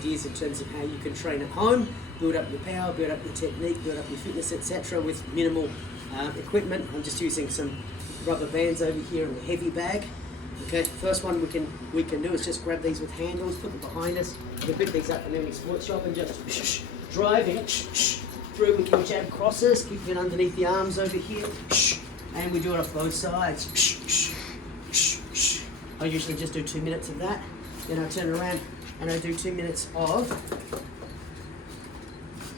ideas in terms of how you can train at home, build up your power, build up your technique, build up your fitness, etc. with minimal equipment. I'm just using some rubber bands over here in a heavy bag. Okay, first one we can do is just grab these with handles, put them behind us. You can pick these up in any sports shop and just driving through with your jab crosses, keep it underneath the arms over here, and we do it off both sides. I usually just do 2 minutes of that, then I turn around and I do 2 minutes of, a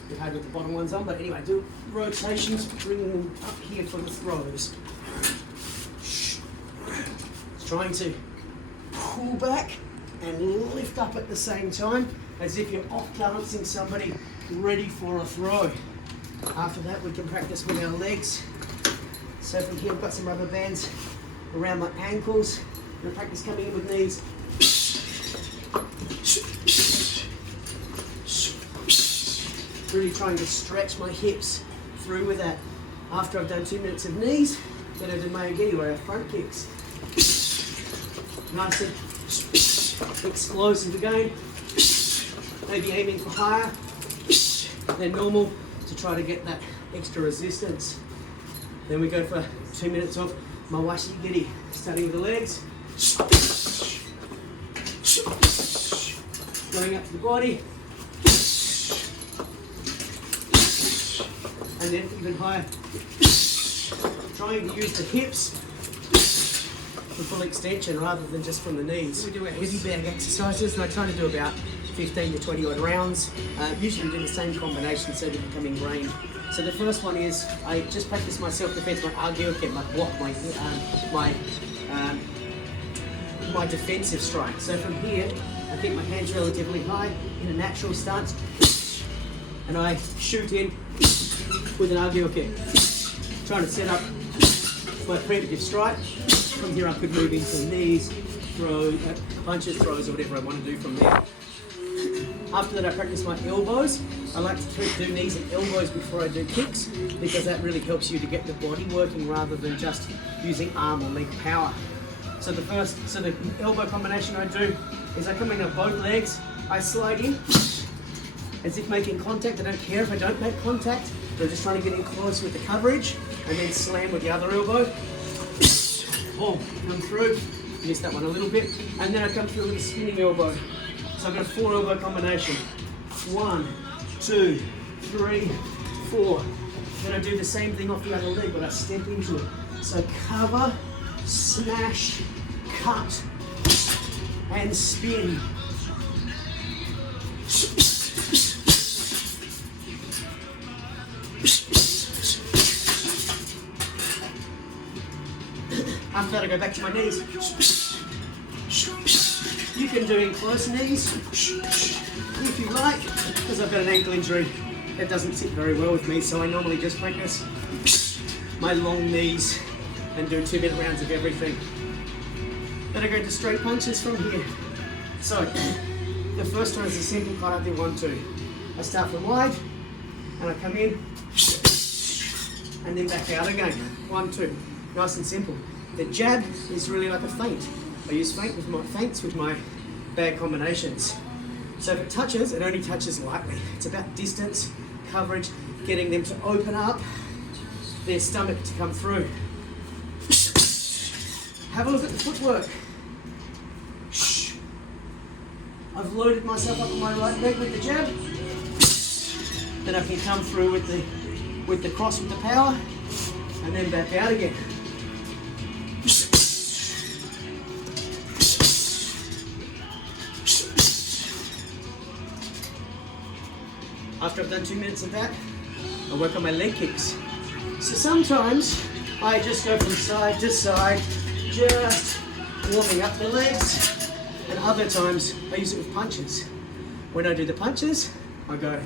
bit hard with the bottom ones on, but anyway, do rotations, bringing them up here for the throws. Trying to pull back and lift up at the same time, as if you're off balancing somebody ready for a throw. After that, we can practice with our legs. So from here, I've got some rubber bands around my ankles. I'm going to practice coming in with knees. Really trying to stretch my hips through with that. After I've done 2 minutes of knees, then I do my Ogiri, where I have front kicks. Nice and explosive again. Maybe aiming for higher than normal to try to get that extra resistance. Then we go for 2 minutes of Mawashi Giri, starting with the legs. Going up to the body. And then even higher. Trying to use the hips for full extension rather than just from the knees. We do our heavy bag exercises, and I try to do about 15 to 20 odd rounds. Usually do the same combination so they become ingrained. So the first one is I just practice my self-defense, my agyoke, my block, my defensive strike. So from here, I keep my hands relatively high in a natural stance, and I shoot in with an agyoke, trying to set up my preemptive strike. From here I could move into knees, throw, punches, throws, or whatever I want to do from there. After that I practice my elbows. I like to do knees and elbows before I do kicks, because that really helps you to get the body working rather than just using arm or leg power. So the elbow combination I do is I come in on both legs, I slide in as if making contact. I don't care if I don't make contact, I'm just trying to get in close with the coverage, and then slam with the other elbow. Oh, come through, missed that one a little bit, and then I come through with a spinning elbow. So I've got a 4 elbow combination. 1, 2, 3, 4. Then I do the same thing off the other leg, but I step into it. So cover, smash, cut, and spin. After that I go back to my knees. You can do in close knees if you like, because I've got an ankle injury that doesn't sit very well with me, so I normally just practice my long knees and do 2 minute rounds of everything. Then I go to straight punches from here. So the first one is a simple karate 1-2. I start from wide and I come in and then back out again. 1-2. Nice and simple. The jab is really like a feint. I use feints with my bag combinations. So if it touches, it only touches lightly. It's about distance, coverage, getting them to open up their stomach to come through. Have a look at the footwork. I've loaded myself up on my right leg with the jab. Then I can come through with the cross with the power, and then back out again. After I've done 2 minutes of that, I work on my leg kicks. So sometimes I just go from side to side, just warming up the legs, and other times I use it with punches. When I do the punches, I go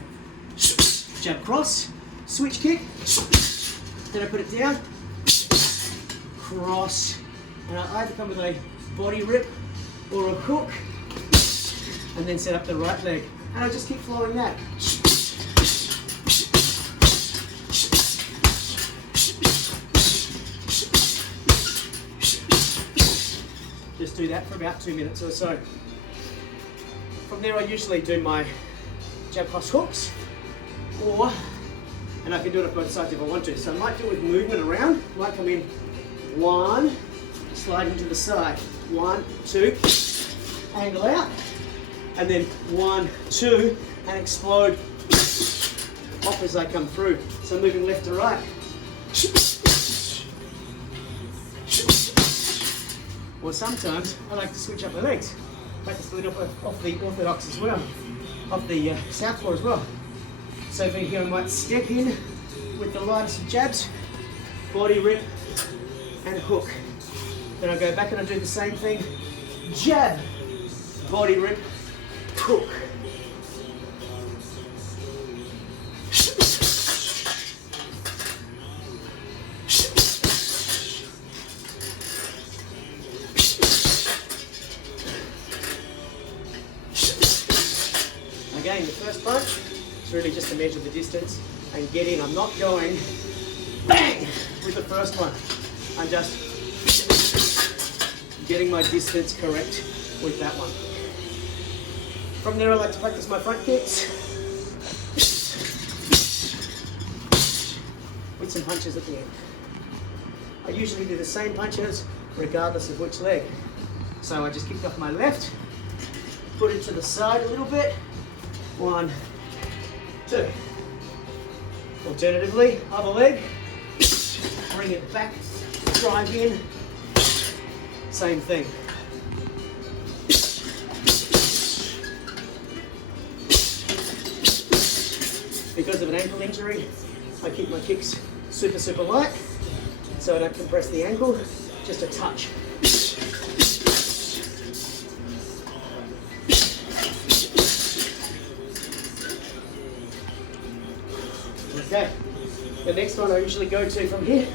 jab cross, switch kick, then I put it down, cross, and I either come with a body rip or a hook, and then set up the right leg. And I just keep flowing that. Just do that for about 2 minutes or so. From there I usually do my jab cross hooks, and I can do it on both sides if I want to. So I might do it with movement around, might come in 1, slide into the side, 1, 2, angle out, and then 1, 2, and explode off as I come through. So moving left to right. Or sometimes I like to switch up my legs. I like to split up off the orthodox as well, off the southpaw as well. So over here I might step in with the lightest of jabs, body rip and hook. Then I go back and I do the same thing, jab, body rip, hook. Again, the first punch is really just to measure the distance and get in. I'm not going bang with the first one. I'm just getting my distance correct with that one. From there I like to practice my front kicks with some punches at the end. I usually do the same punches regardless of which leg. So I just kicked off my left, put it to the side a little bit, 1, 2. Alternatively, other leg, bring it back, drive in, same thing. Because of an ankle injury, I keep my kicks super light, so I don't compress the ankle, just a touch. Okay, the next one I usually go to from here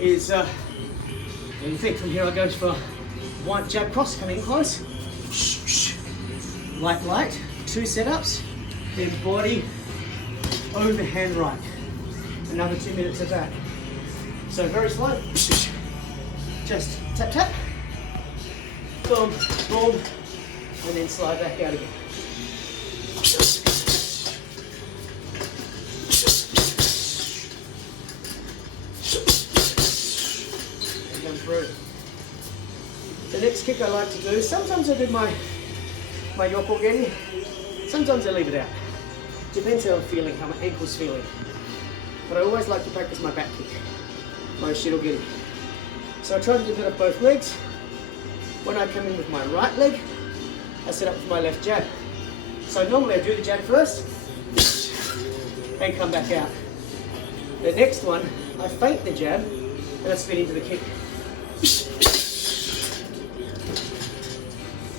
is, you think from here I go for 1 jab cross, coming close, light, 2 setups, then body, overhand right, another 2 minutes of that. So very slow, just tap, boom, boom, and then slide back out again. Through. The next kick I like to do, sometimes I do my yokogeri, sometimes I leave it out. Depends how I'm feeling, how my ankle's feeling. But I always like to practice my back kick, my shirogeri. So I try to do that of both legs. When I come in with my right leg, I set up with my left jab. So normally I do the jab first and come back out. The next one, I feint the jab and I spin into the kick.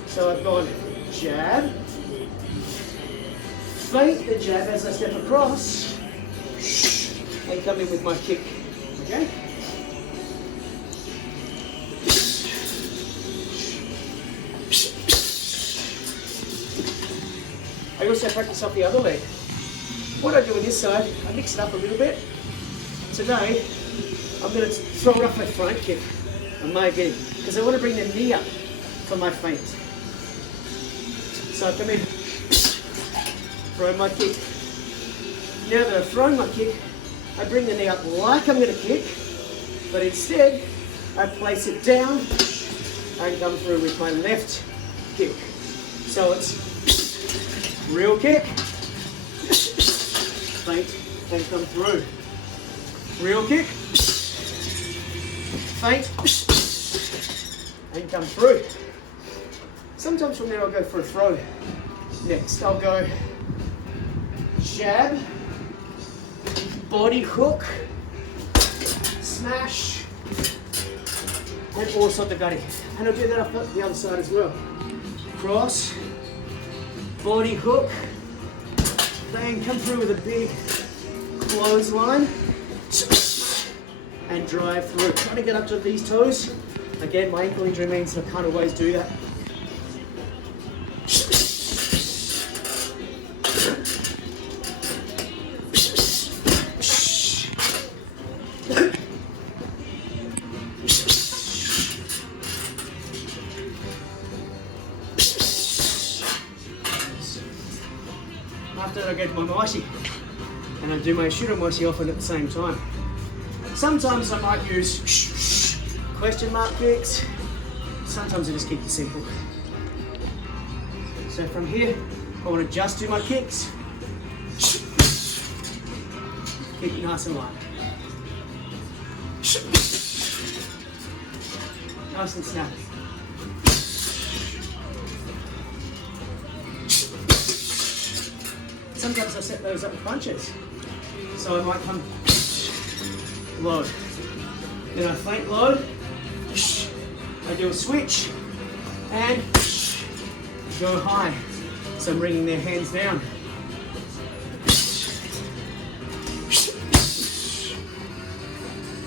So I've gone jab, feint the jab as I step across, and come in with my kick. Okay? I also practice off the other leg. What I do on this side, I mix it up a little bit. Today, I'm going to throw it off my front kick on my again, because I want to bring the knee up for my feint. So I come in, throw my kick. Now that I've thrown my kick, I bring the knee up like I'm going to kick, but instead I place it down and come through with my left kick. So it's real kick, feint, and come through. Real kick, feint, and come through. Sometimes from there I'll go for a throw. Next I'll go jab, body hook, smash, and also the gutty. And I'll do that off the other side as well. Cross, body hook, bang, come through with a big clothesline, and drive through. Trying to get up to these toes. Again, my ankle injury means I can't always do that. After that I go to my Maishi and I do my Shuramoshi often at the same time. Sometimes I might use question mark kicks, sometimes I just keep it simple. So from here, I want to just do my kicks. Keep it nice and light. Nice and snappy. Sometimes I set those up with punches. So I might come load. Then I feint load. I do a switch and go high. So I'm bringing their hands down.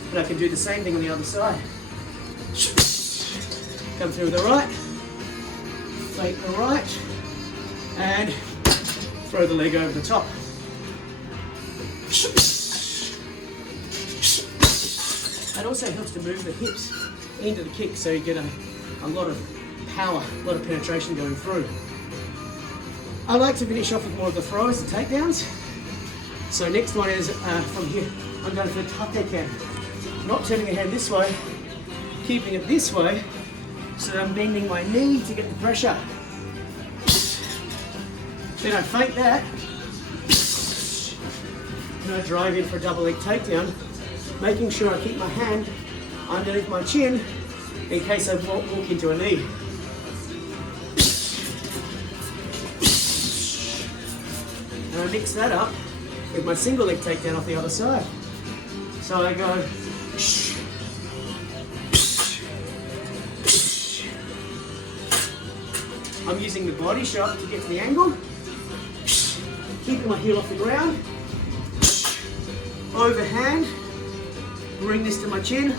And I can do the same thing on the other side. Come through the right, feint the right, and throw the leg over the top. That also helps to move the hips into the kick so you get a lot of power, a lot of penetration going through. I like to finish off with more of the throws, the takedowns. So next one is from here, I'm going for the tate-ken. Not turning the hand this way, keeping it this way, so that I'm bending my knee to get the pressure. Then I feint that, and I drive in for a double leg takedown, making sure I keep my hand underneath my chin in case I walk into a knee. And I mix that up with my single leg takedown off the other side. So I go I'm using the body shot to get to the angle, keeping my heel off the ground, overhand, bring this to my chin,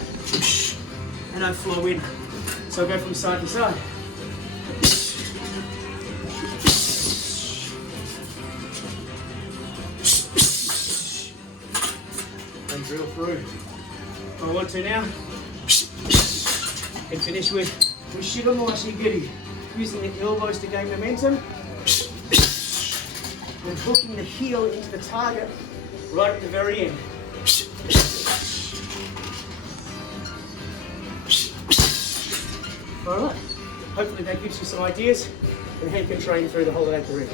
and I flow in. So I go from side to side. And drill through. If I want to now, and finish with Shuramoshi Giri. Using the elbows to gain momentum and hooking the heel into the target right at the very end. Alright, hopefully that gives you some ideas and how you can train through the holiday period.